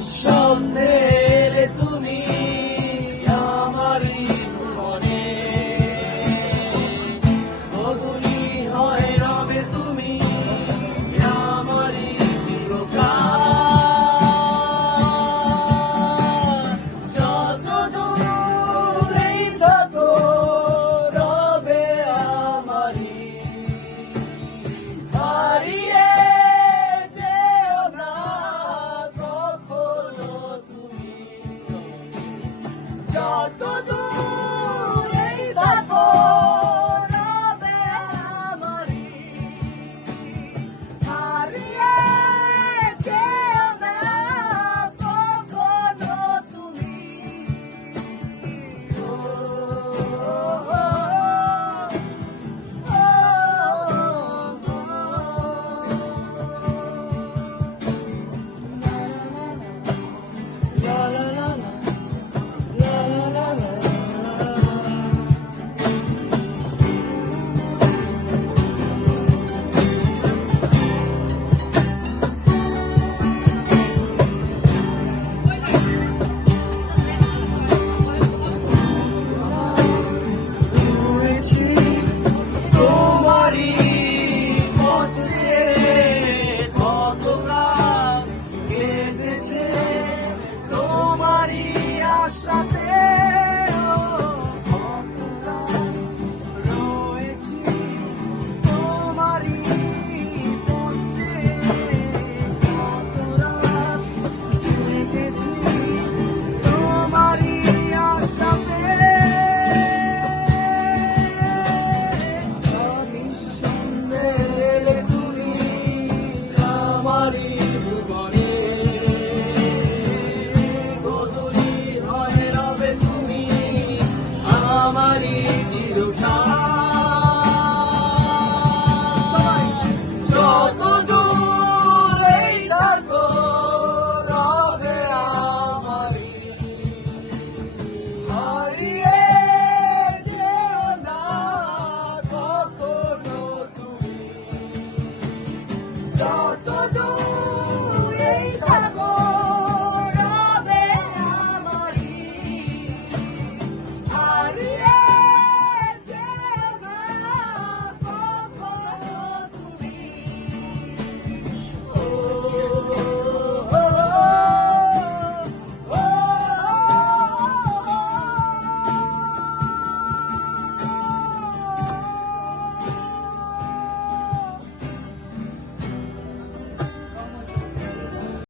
নিঃসন্দেহের তুমি আমারই মনে, মধুরী হয় রবে তুমি আমারই চিরকাল। যত দূরেই থাকো রবে আমারই, হারিয়ে যেও না কখনো তুমি। যত দূরেই থাকো রবে আমারই, হারিয়ে যেও না কখনো তুমি। ও, ও, la la la la, la la la la, la la la. রয়েছি তোমারই পথ ছেড়ে, কত প্রাণ কেঁদেছে তোমারই আশাতে।